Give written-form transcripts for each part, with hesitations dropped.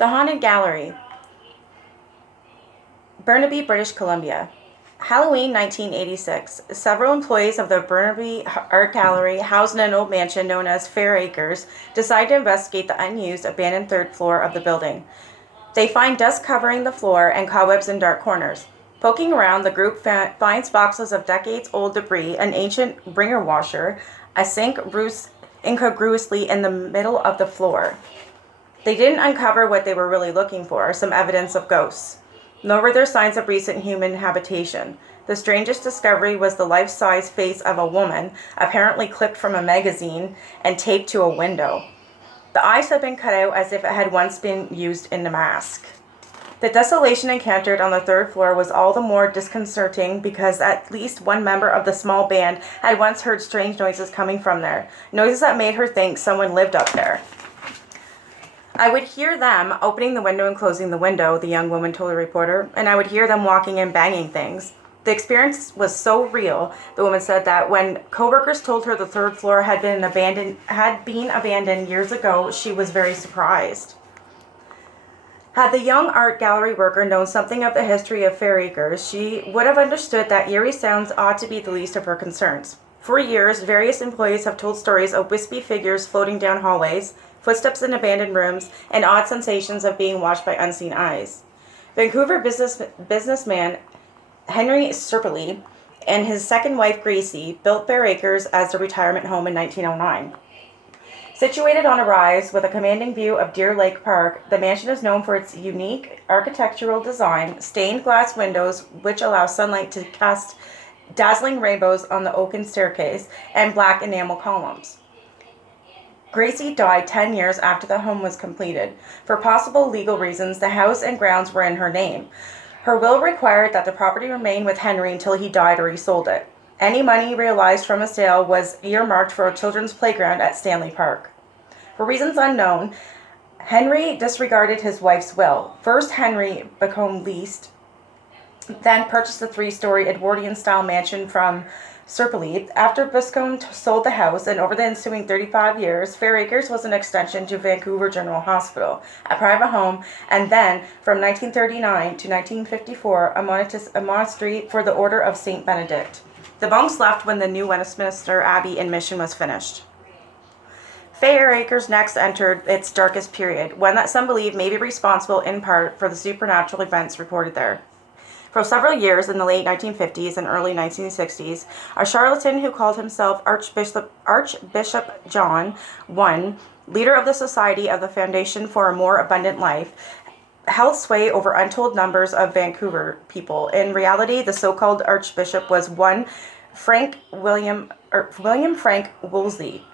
The Haunted Gallery, Burnaby, British Columbia. Halloween 1986. Several employees of the Burnaby Art Gallery, housed in an old mansion known as Fair Acres, decide to investigate the unused, abandoned third floor of the building. They find dust covering the floor and cobwebs in dark corners. Poking around, the group finds boxes of decades-old debris, an ancient wringer washer, a sink incongruously in the middle of the floor. They didn't uncover what they were really looking for, some evidence of ghosts. Nor were there signs of recent human habitation. The strangest discovery was the life-size face of a woman, apparently clipped from a magazine and taped to a window. The eyes had been cut out as if it had once been used in a mask. The desolation encountered on the third floor was all the more disconcerting because at least one member of the small band had once heard strange noises coming from there, noises that made her think someone lived up there. "I would hear them opening the window and closing the window," the young woman told the reporter, "and I would hear them walking and banging things." The experience was so real, the woman said, that when coworkers told her the third floor had been abandoned years ago, she was very surprised. Had the young art gallery worker known something of the history of Fair Acres, she would have understood that eerie sounds ought to be the least of her concerns. For years, various employees have told stories of wispy figures floating down hallways, footsteps in abandoned rooms, and odd sensations of being watched by unseen eyes. Vancouver businessman Henry Serpilli and his second wife Gracie built Fair Acres as a retirement home in 1909. Situated on a rise with a commanding view of Deer Lake Park, the mansion is known for its unique architectural design, stained glass windows which allow sunlight to cast dazzling rainbows on the oaken staircase, and black enamel columns. Gracie died 10 years after the home was completed. For possible legal reasons, the house and grounds were in her name. Her will required that the property remain with Henry until he died or he sold it. Any money realized from a sale was earmarked for a children's playground at Stanley Park. For reasons unknown, Henry disregarded his wife's will. First, Henry became leased, then purchased the three-story Edwardian-style mansion from Serpilli. After Buscombe sold the house, and over the ensuing 35 years, Fair Acres was an extension to Vancouver General Hospital, a private home, and then, from 1939 to 1954, a monastery for the Order of St. Benedict. The monks left when the new Westminster Abbey in Mission was finished. Fair Acres next entered its darkest period, one that some believe may be responsible in part for the supernatural events reported there. For several years in the late 1950s and early 1960s, a charlatan who called himself Archbishop John I, leader of the Society of the Foundation for a More Abundant Life, held sway over untold numbers of Vancouver people. In reality, the so-called archbishop was one William Frank Woolsey,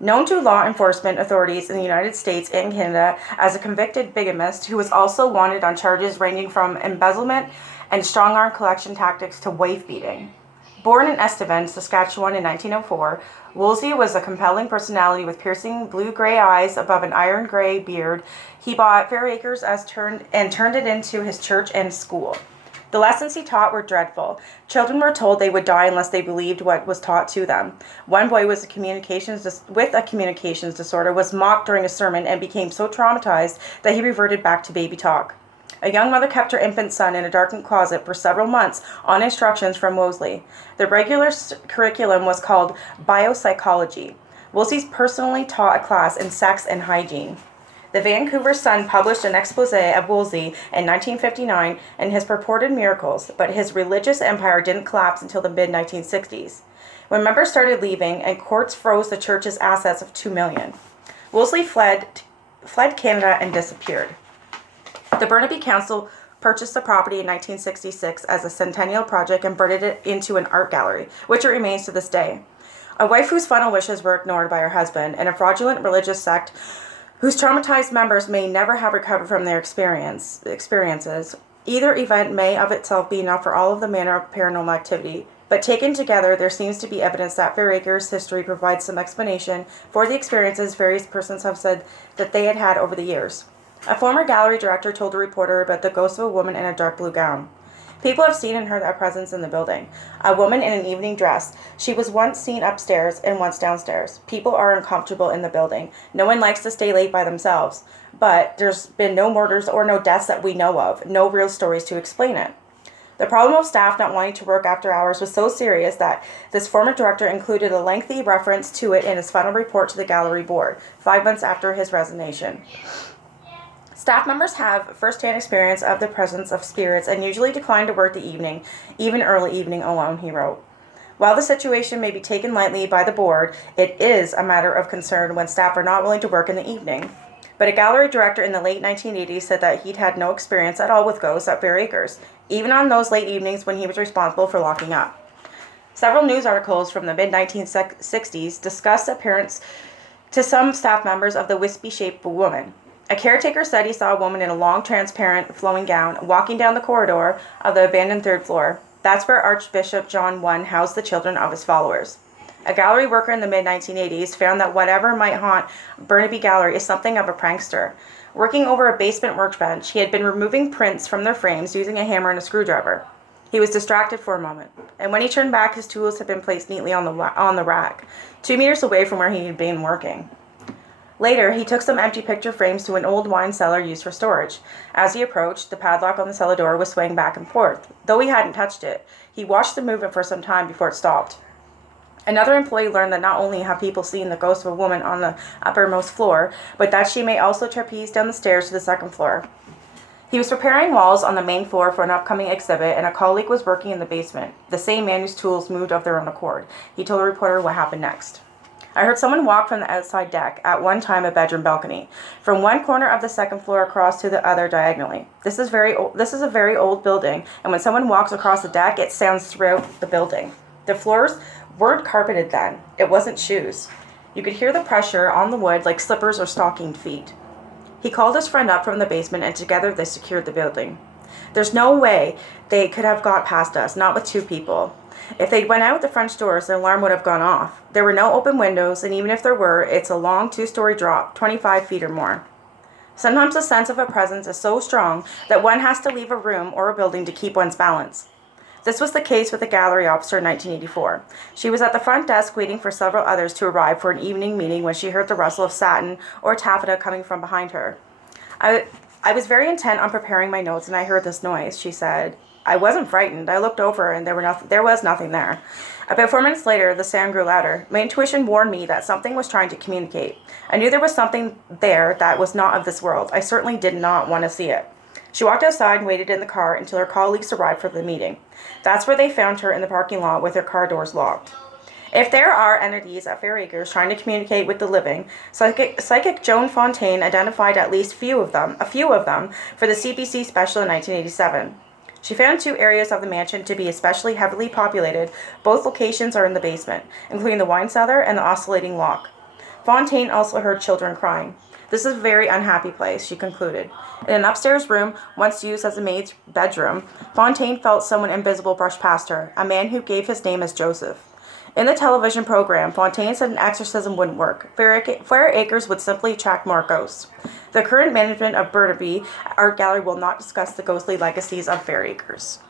known to law enforcement authorities in the United States and Canada as a convicted bigamist who was also wanted on charges ranging from embezzlement and strong-arm collection tactics to wife-beating. Born in Estevan, Saskatchewan in 1904, Woolsey was a compelling personality with piercing blue-gray eyes above an iron-gray beard. He bought Fair Acres turned it into his church and school. The lessons he taught were dreadful. Children were told they would die unless they believed what was taught to them. One boy with a communications disorder was mocked during a sermon and became so traumatized that he reverted back to baby talk. A young mother kept her infant son in a darkened closet for several months on instructions from Woolsey. The regular curriculum was called biopsychology. Woolsey personally taught a class in sex and hygiene. The Vancouver Sun published an expose of Woolsey in 1959 and his purported miracles, but his religious empire didn't collapse until the mid-1960s, when members started leaving and courts froze the church's assets of $2 million. Woolsey fled Canada and disappeared. The Burnaby Council purchased the property in 1966 as a centennial project and converted it into an art gallery, which it remains to this day. A wife whose final wishes were ignored by her husband, and a fraudulent religious sect whose traumatized members may never have recovered from their experiences. Either event may of itself be enough for all of the manner of paranormal activity, but taken together, there seems to be evidence that Fair Acres history provides some explanation for the experiences various persons have said that they had had over the years. A former gallery director told a reporter about the ghost of a woman in a dark blue gown. People have seen and heard a presence in the building. A woman in an evening dress. She was once seen upstairs and once downstairs. People are uncomfortable in the building. No one likes to stay late by themselves. But there's been no murders or no deaths that we know of. No real stories to explain it. The problem of staff not wanting to work after hours was so serious that this former director included a lengthy reference to it in his final report to the gallery board, 5 months after his resignation. Staff members have first-hand experience of the presence of spirits and usually decline to work the evening, even early evening alone, he wrote. While the situation may be taken lightly by the board, it is a matter of concern when staff are not willing to work in the evening. But a gallery director in the late 1980s said that he'd had no experience at all with ghosts at Fair Acres, even on those late evenings when he was responsible for locking up. Several news articles from the mid-1960s discussed appearance to some staff members of the wispy-shaped woman. A caretaker said he saw a woman in a long, transparent, flowing gown walking down the corridor of the abandoned third floor. That's where Archbishop John I housed the children of his followers. A gallery worker in the mid-1980s found that whatever might haunt Burnaby Gallery is something of a prankster. Working over a basement workbench, he had been removing prints from their frames using a hammer and a screwdriver. He was distracted for a moment, and when he turned back, his tools had been placed neatly on the rack, 2 meters away from where he had been working. Later, he took some empty picture frames to an old wine cellar used for storage. As he approached, the padlock on the cellar door was swaying back and forth. Though he hadn't touched it, he watched the movement for some time before it stopped. Another employee learned that not only have people seen the ghost of a woman on the uppermost floor, but that she may also trapeze down the stairs to the second floor. He was preparing walls on the main floor for an upcoming exhibit, and a colleague was working in the basement, the same man whose tools moved of their own accord. He told the reporter what happened next. I heard someone walk from the outside deck, at one time a bedroom balcony, from one corner of the second floor across to the other diagonally. This is a very old building, and when someone walks across the deck, it sounds throughout the building. The floors weren't carpeted then. It wasn't shoes. You could hear the pressure on the wood like slippers or stockinged feet. He called his friend up from the basement, and together they secured the building. There's no way they could have got past us, not with 2 people. If they'd went out the French doors, the alarm would have gone off. There were no open windows, and even if there were, it's a long 2-story drop, 25 feet or more. Sometimes the sense of a presence is so strong that one has to leave a room or a building to keep one's balance. This was the case with a gallery officer in 1984. She was at the front desk waiting for several others to arrive for an evening meeting when she heard the rustle of satin or taffeta coming from behind her. I was very intent on preparing my notes and I heard this noise, she said. I wasn't frightened. I looked over and there was nothing there. About 4 minutes later, the sound grew louder. My intuition warned me that something was trying to communicate. I knew there was something there that was not of this world. I certainly did not want to see it. She walked outside and waited in the car until her colleagues arrived for the meeting. That's where they found her in the parking lot with her car doors locked. If there are entities at Fair Acres trying to communicate with the living, psychic Joan Fontaine identified at least a few of them for the CBC special in 1987. She found 2 areas of the mansion to be especially heavily populated. Both locations are in the basement, including the wine cellar and the oscillating lock. Fontaine also heard children crying. This is a very unhappy place, she concluded. In an upstairs room, once used as a maid's bedroom, Fontaine felt someone invisible brush past her, a man who gave his name as Joseph. In the television program, Fontaine said an exorcism wouldn't work. Fair Acres would simply attract more ghosts. The current management of Burnaby Art Gallery will not discuss the ghostly legacies of Fair Acres.